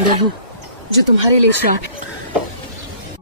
देखो जो तुम्हारे लिए शाप है।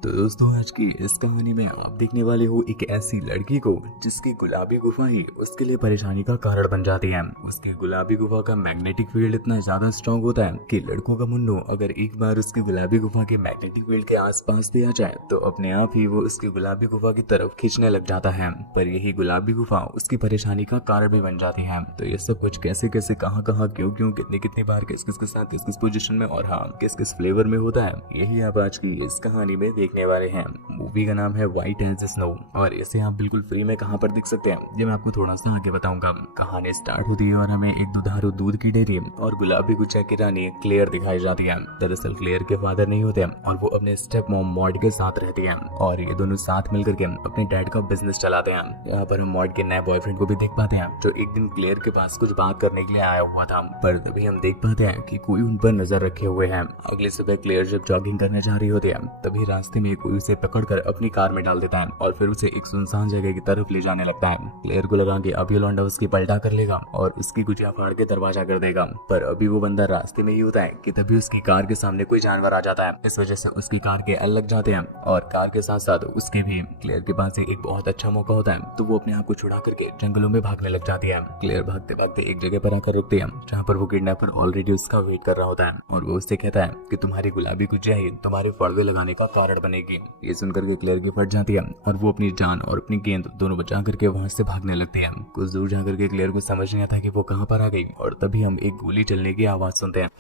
तो दोस्तों आज की इस कहानी में आप देखने वाले हो एक ऐसी लड़की को जिसकी गुलाबी गुफा ही उसके लिए परेशानी का कारण बन जाती है। उसकी गुलाबी गुफा का मैग्नेटिक फील्ड इतना ज्यादा स्ट्रांग होता है कि लड़कों का मुन्नू अगर एक बार उसकी गुलाबी गुफा के मैग्नेटिक फील्ड के आसपास भी आ जाए तो अपने आप ही वो उसकी गुलाबी गुफा की तरफ खींचने लग जाता है। पर यही गुलाबी गुफा उसकी परेशानी का कारण भी बन जाती है। तो ये सब कुछ कैसे कैसे कहाँ कहाँ क्यों क्यों कितनी कितनी बार किस किस के साथ किस किस पोजीशन में और हाँ किस किस फ्लेवर में होता है, यही आप आज की इस कहानी में देखने वाले हैं। मूवी का नाम है व्हाइट एज स्नो और इसे आप बिल्कुल फ्री में कहां पर देख सकते हैं ये मैं आपको थोड़ा सा आगे बताऊंगा। कहानी स्टार्ट होती है और हमें एक दुधारू दूध की डेयरी और गुलाबी गुच्छा की रानी क्लेयर दिखाई जाती है। दरअसल क्लेयर के फादर नहीं होते और वो अपने स्टेप मॉम मॉड के साथ रहती है और ये दोनों साथ मिलकर के अपने डैड का बिजनेस चलाते हैं। यहाँ पर हम मॉड के नए बॉयफ्रेंड को भी देख पाते हैं जो एक दिन क्लेयर के पास कुछ बात करने के लिए आया हुआ था। पर तभी हम देख पाते हैं कि कोई उन पर नजर रखे हुए है। अगली सुबह क्लेयर जब जॉगिंग करने जा रही होती है तभी रास्ते में कोई उसे पकड़कर अपनी कार में डाल देता है और फिर उसे एक सुनसान जगह की तरफ ले जाने लगता है। क्लेयर को लगा कि अब ये लौंडा उसकी पलटा कर लेगा और उसकी गुजिया फाड़ के दरवाजा कर देगा। पर अभी वो बंदा रास्ते में ही होता है कि तभी उसकी कार के सामने कोई जानवर आ जाता है। इस वजह से उसकी कार के अल लग जाते हैं और कार के साथ साथ उसके भी। क्लेयर के पास एक बहुत अच्छा मौका होता है तो वो अपने आप को छुड़ा करके जंगलों में भागने लग जाती है। क्लेयर भागते भागते एक जगह पर आकर रुकती है जहाँ पर वो किडनैपर ऑलरेडी उसका वेट कर रहा होता है और वो उससे कहता है कि तुम्हारी गुलाबी गुजिया ही तुम्हारे फड़वे लगाने का कारण बनेगी। ये सुनकर के क्लेयर की फट जाती है और वो अपनी जान और अपनी गेंद दोनों बचा करके वहां से भागने लगती है। कुछ दूर जाकर के क्लेयर को समझ नहीं आता कि वो कहां पर आ गई और तभी हम एक गोली चलने की आवाज सुनते हैं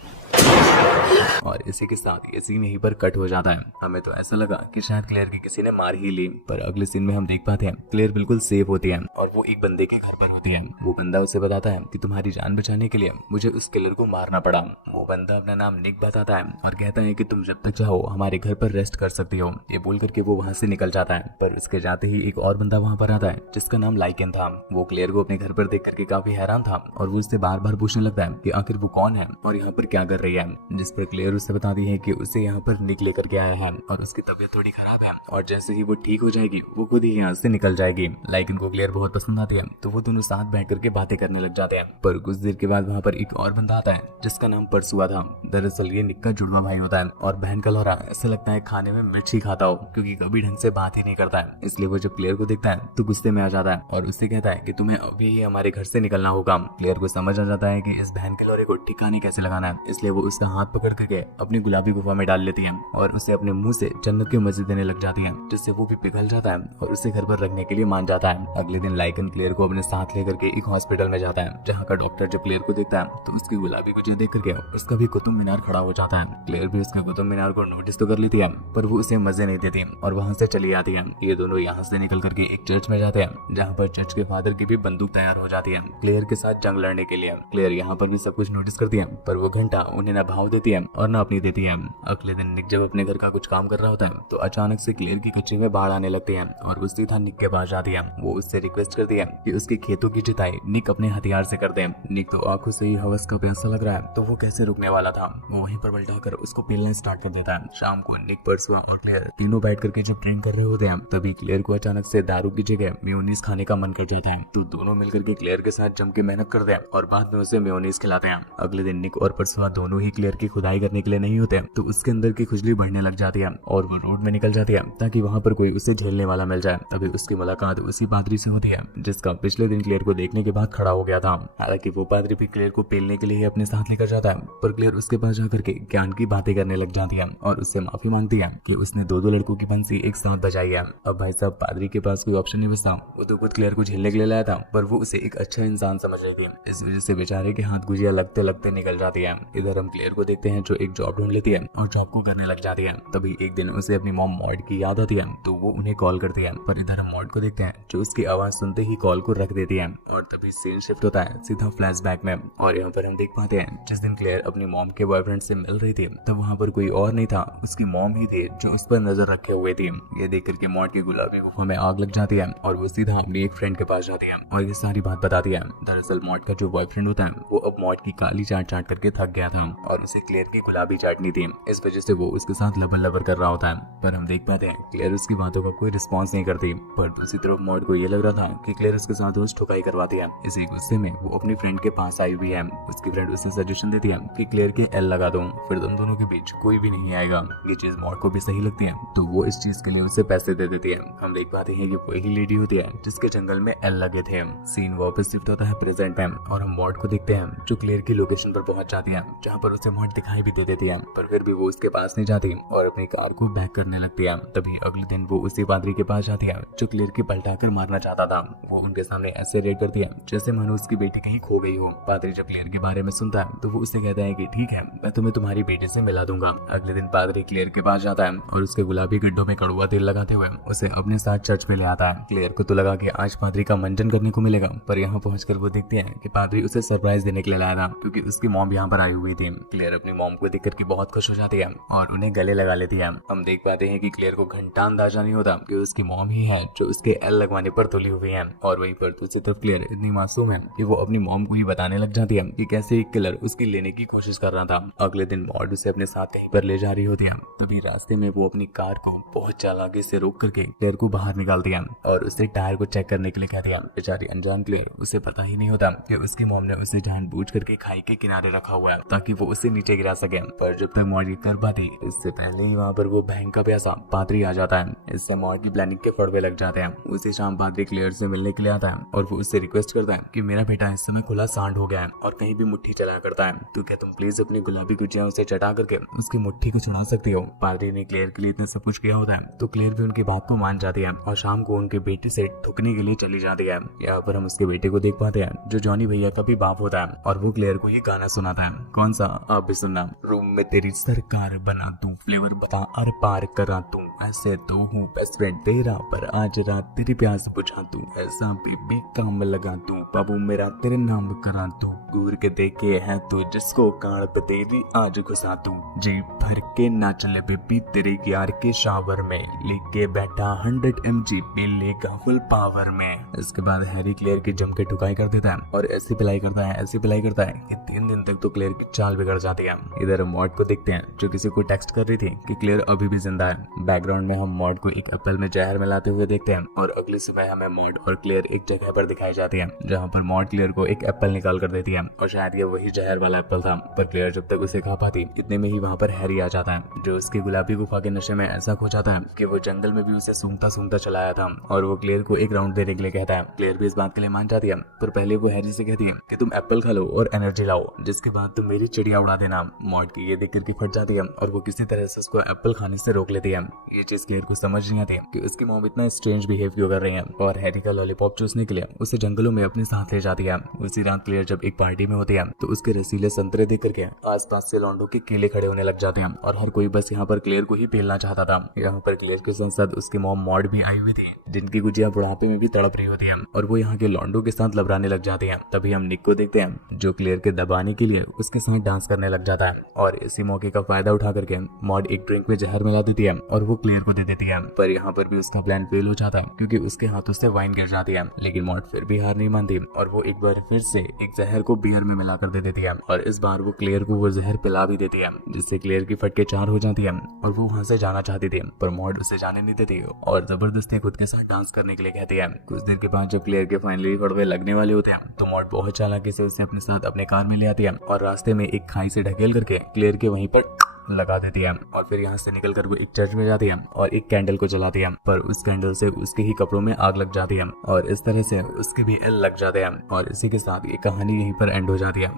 और इसी के साथ ये सीन यहीं पर कट हो जाता है। हमें तो ऐसा लगा कि शायद क्लेयर की किसी ने मार ही ली, पर अगले सीन में हम देख पाते हैं क्लेयर बिल्कुल सेफ होती है और वो एक बंदे के घर पर होती है। वो बंदा उसे बताता है कि तुम्हारी जान बचाने के लिए मुझे उस किलर को मारना पड़ा। वो बंदा अपना नाम निक बताता है और कहता है कि तुम जब तक चाहो हमारे घर पर रेस्ट कर सकती हो। ये बोल करके वो वहाँ से निकल जाता है। पर उसके जाते ही एक और बंदा वहाँ पर आता है जिसका नाम लाइकन था। वो क्लेयर को अपने घर पर देख करके काफी हैरान था और वो उससे बार बार पूछने लगता है कि आखिर वो कौन है और यहाँ पर क्या कर रही है। जिस पर क्लेयर उससे बताती है कि उसे यहाँ पर निक लेकर के आया है और उसकी तबीयत थोड़ी खराब है और जैसे ही वो ठीक हो जाएगी वो खुद ही यहाँ से निकल जाएगी। लाइकन को क्लेयर बहुत पसंद आती है तो वो दोनों साथ बैठ करके बातें करने लग जाते हैं। पर कुछ देर के बाद वहाँ पर एक और बंदा आता है जिसका नाम परसुआ था। दरअसल ये निक का जुड़वा भाई होता है और बहन का लौरा ऐसा लगता है खाने में मिर्च ही खाता हो क्योंकि कभी ढंग से बात ही नहीं करता है। इसलिए वो जब क्लेयर को देखता है तो गुस्से में आ जाता है और उससे कहता है कि तुम्हें अभी ही हमारे घर से निकलना होगा। क्लेयर को समझ आ जाता है कि इस बहन के लौरे को ठिकाने कैसे लगाना है, इसलिए वो उसका हाथ पकड़ करके अपनी गुलाबी गुफा में डाल लेती है और उसे अपने मुंह से जन्नत के मजे देने लग जाती है जिससे वो भी पिघल जाता है और उसे घर पर रखने के लिए मान जाता है। अगले दिन लाइकन क्लेयर को अपने साथ लेकर के एक हॉस्पिटल में जाता है जहाँ का डॉक्टर जब क्लेयर को देखता है तो उसकी गुलाबी गुजिया देख करके उसका भी कुतुब मीनार खड़ा हो जाता है। क्लेयर भी उसका कुतुब मीनार को नोटिस तो कर लेती है पर वो उसे मजे नहीं देती और वहाँ से चली आती है। ये दोनों यहाँ से निकल करके एक चर्च में जाते हैं जहाँ पर चर्च के फादर की भी बंदूक तैयार हो जाती है क्लेयर के साथ जंग लड़ने के लिए। क्लेयर यहाँ पर भी सब कुछ नोटिस करती है पर वो घंटा उन्हें न भाव देती है और न अपनी देती है। अगले दिन निक जब अपने घर का कुछ काम कर रहा होता है तो अचानक से क्लेयर की कच्ची में बाढ़ आने लगती है और वो सीधा निक के पास जाती है। वो उससे रिक्वेस्ट करती है कि उसके खेतों की जुताई निक अपने हथियार से कर दे। निक तो आंखों से ही हवस का प्यासा लग रहा है तो वो कैसे रुकने वाला था। वो वहीं पर पलटाकर उसको पेलना स्टार्ट कर देता है। शाम को निक, परसुआ और क्लेयर तीनों बैठ करके जब ड्रिंक कर रहे होते हैं तभी क्लेयर को अचानक से दारू की जगह मेयोनीज खाने का मन कर जाता है तो दोनों मिलकर के क्लेयर के साथ जम के मेहनत करते हैं और बाद में उसे मेयोनीज खिलाते हैं। अगले दिन निक और परसुआ दोनों ही क्लेयर की खुदाई करने के लिए नहीं होते तो उसके अंदर की खुजली बढ़ने लग जाती है और वो रोड में निकल जाती है ताकि वहाँ पर कोई उसे झेलने वाला मिल जाए। तभी उसकी मुलाकात उसी पादरी से होती है जिसका पिछले दिन क्लेयर को देखने के बाद खड़ा हो गया था। हालांकि वो पादरी भी क्लेयर को पेलने के लिए अपने साथ लेकर जाता है पर क्लेयर उसके पास जाकर के ज्ञान की बातें करने लग जाती है और उससे माफी मांगती है कि उसने दो लड़कों की बंसी एक साथ बजाई है। अब भाई साहब पादरी के पास कोई ऑप्शन नहीं बचता। वो तो खुद क्लेयर को झेलने के लिए लाया था पर वो उसे एक अच्छा इंसान समझ रही थी। इस वजह से बेचारे के हाथ गुजिया लगते लगते निकल जाती है। इधर हम क्लेयर को देखते हैं जो एक जॉब ढूंढ लेती है और जॉब को करने लग जाती है। तभी एक दिन उसे अपनी मॉम मॉड की याद आती है तो वो उन्हें कॉल करती है पर इधर हम मॉड को देखते हैं जो उसकी आवाज सुनते ही कॉल को रख देती है और तभी सीन शिफ्ट होता है सीधा फ्लैशबैक में और यहाँ पर हम देख पाते हैं जिस दिन क्लेयर अपनी मॉम के बॉयफ्रेंड से मिल रही थी तब वहाँ पर कोई और नहीं था, उसकी मॉम ही थी जो उस पर नजर रखे हुए थी। ये देख करके मॉड की गुलाबी गुफा में आग लग जाती है और वो सीधा अपनी एक फ्रेंड के पास जाती है और ये सारी बात बताती है। दरअसल मॉड का जो बॉयफ्रेंड होता है वो अब मॉड की काली चाट चाट करके थक गया था और उसे क्लेयर की गुलाबी चाटनी थी। इस वजह से वो उसके साथ लबर लबर कर रहा होता है, पर हम देख पाते हैं क्लेयर उसकी बातों का कोई रिस्पॉन्स नहीं करती। पर दूसरी तरफ मॉड को ये लग रहा था कि क्लेयर उसके साथ रोज ठुकाई करवाती है। इसी गुस्से में वो अपनी फ्रेंड के पास आई हुई है। उसकी फ्रेंड उसे सजेशन देती है कि क्लेयर के एल लगा दो, फिर तुम दोनों के बीच कोई भी नहीं आएगा। ये चीज मॉड को भी सही लगती है तो वो इस चीज के लिए उसे पैसे दे देती है। हम देख पाते हैं कि वही लेडी होती है जिसके जंगल में एल लगे थे। सीन वापस शिफ्ट होता है प्रेजेंट में और हम मॉड को देखते हैं जो क्लेयर की लोकेशन पर पहुंच जाती है, जहाँ पर उसे मॉड दिखाई भी दे देती है, पर फिर भी वो उसके पास नहीं जाती और अपनी कार को बैक करने लगती है। तभी अगले दिन वो उसी पादरी के पास जाती है जो क्लेयर की पलटा कर मारना चाहता था। वो उनके सामने ऐसे रेड करती है जैसे मानो उसकी बेटी कहीं खो गई हो। पादरी जब क्लेयर के बारे में सुनता है तो वो उससे कहता है कि ठीक है, मैं तुम्हें तुम्हारी बेटी से मिला दूंगा। अगले दिन पादरी क्लेयर के पास जाता है और उसके गुलाबी गड्ढों में कड़वा तेल लगाते हुए उसे अपने साथ चर्च में ले आता है। क्लेयर को तो लगा कि आज पादरी का मंजन करने को मिलेगा, पर यहाँ पहुंचकर वो देखते हैं कि पादरी उसे सरप्राइज देने के लिए लाया था क्योंकि उसकी मॉम यहाँ पर आई हुई थी। क्लेयर अपनी मॉम को देखकर की बहुत खुश हो जाती है और उन्हें गले लगा लेती है। हम देख पाते हैं कि क्लेयर को घंटा अंदाजा नहीं होता कि उसकी मॉम ही है जो उसके एल लगवाने पर तुली हुई है। और वहीं पर दूसरी तरफ क्लेयर इतनी मासूम है कि वो अपनी मॉम को ही बताने लग जाती है कि कैसे एक किलर उसकी लेने की कोशिश कर रहा था। अगले दिन मॉड उसे अपने साथ कहीं पर ले जा रही होती है। तभी रास्ते में वो अपनी कार को बहुत चालाकी से रोक करके क्लेयर को बाहर निकालती है और उससे टायर को चेक करने के लिए कहती है। बेचारी अनजान क्लेयर, उसे पता ही नहीं होता कि उसकी मॉम ने उसे जानबूझ करके खाई के किनारे रखा हुआ है ताकि वो उसे नीचे गिरा सके। पर जब तक मॉड ये कर पाती इससे पहले ही वहाँ पर वो बहन का प्यासा पादरी आ जाता है। इससे मॉड की प्लानिंग के फड़वे लग जाते हैं। उसी शाम पादरी क्लेयर से मिलने के लिए आता है और वो उससे रिक्वेस्ट करता है कि मेरा बेटा इस समय खुला सांड हो गया है और कहीं भी मुट्ठी चलाया करता है, तो क्या तुम प्लीज अपनी गुलाबी गुजिया उसे चटा करके उसकी मुट्ठी को छुड़ा सकती हो। पादरी ने क्लेयर के लिए इतना सब कुछ किया होता है तो क्लेयर भी उनकी बात को मान जाती है और शाम को उनके बेटे से ठुकने के लिए चली जाती है। यहाँ पर हम उसके बेटे को देख पाते हैं जो जॉनी भैया का भी बाप होता है और वो क्लेयर को ये गाना सुनाता है। कौन सा? आप भी सुनना। रूम में तेरी सरकार बना दूं, फ्लेवर बता अर पार करा दूं, ऐसे तो हूँ बेस्ट फ्रेंड तेरा, पर आज रात तेरी प्यास बुझा दूं, ऐसा बेबी काम लगा दूं, बाबू मेरा तेरे नाम करा दूं, घूर के देखे है तू जिसको कान पे तेरी आज घुसा दूं, जी भर के नाच ले बेबी तेरे यार के शावर में, लेके बैठा 100 mg पी लेगा फुल पावर में। इसके बाद हैरी क्लेयर की जम के ठुकाई कर देता है और ऐसी पिलाई करता है कि 3 दिन तक तो क्लेयर की चाल बिगड़ जाती है। इधर मॉड को देखते हैं जो किसी को टेक्स्ट कर रही थी कि क्लेयर अभी भी जिंदा है। बैकग्राउंड में हम मॉड को एक एप्पल में जहर मिलाते हुए देखते हैं और अगली सुबह हमें मॉड और क्लेयर एक जगह पर दिखाई जाती है जहाँ पर मॉड क्लेयर को एक एप्पल निकाल कर देती है और शायद ये वही जहर वाला एप्पल था। पर क्लेयर जब तक उसे खा पाती इतने में ही वहाँ पर हैरी आ जाता है जो उसकी गुलाबी गुफा के नशे में ऐसा खो जाता है कि वो जंगल में भी उसे सूंघता सूंघता चलाया था और वो क्लेयर को एक राउंड देने के लिए कहता है। क्लेयर भी इस बात के लिए मान जाती है, पर पहले वो हैरी से कहती है कि तुम एप्पल खा लो और एनर्जी लाओ, जिसके बाद तुम मेरी चिड़िया उड़ा देना। मॉड की ये देख करके फट जाती है और वो किसी तरह से उसको एप्पल खाने से रोक लेती है। ये चीज क्लेयर को समझ नहीं आती कि उसकी मॉम इतना स्ट्रेंज बिहेव क्यों कर रही है और हैरी का लॉलीपॉप चूसने के लिए उसे जंगलों में अपने साथ ले जाती है। उसी रात क्लेयर जब एक पार्टी में होती है तो उसके रसीले संतरे देख करके आसपास से लौंडों के केले खड़े होने लग जाते हैं और हर कोई बस यहाँ पर क्लेयर को ही पेलना चाहता था। यहाँ पर क्लेयर के साथ साथ उसकी मॉम मॉड भी आई हुई थी जिनकी गुजिया बुढ़ापे में भी तड़प रही होती है और वो यहाँ के लौंडों के साथ लबराने लग जाते हैं। तभी हम निक को देखते हैं जो क्लेयर के दबाने के लिए उसके साथ डांस करने लग जाता है और इसी मौके का फायदा उठा करके मॉड एक ड्रिंक में जहर मिला देती है और वो क्लेयर को दे देती है। पर यहाँ पर भी उसका प्लान फेल हो जाता है क्योंकि उसके हाथों से वाइन गिर जाती है, लेकिन मॉड फिर भी हार नहीं मानती और वो एक बार फिर से एक जहर को बियर में मिलाकर दे देती है और इस बार वो क्लेयर को वो जहर पिला भी देती है जिससे क्लेयर की फटके 4 हो जाती है और वो वहाँ से जाना चाहती थी पर मॉड उसे जाने नहीं देती और जबरदस्ती खुद के साथ डांस करने के लिए कहती है। कुछ देर के बाद जब क्लेयर के फाइनली फड़वे लगने वाले होते हैं तो मॉड बहुत चालाकी से उसे अपने साथ अपने कार में ले आती है और रास्ते में एक खाई से ढकेल करके क्लेयर के वहीं पर लगा देती है और फिर यहाँ से निकलकर वो एक चर्च में जाती है और एक कैंडल को जलाती है, पर उस कैंडल से उसके ही कपड़ों में आग लग जाती है और इस तरह से उसके भी एल लग जाते हैं और इसी के साथ ये कहानी यहीं पर एंड हो जाती है।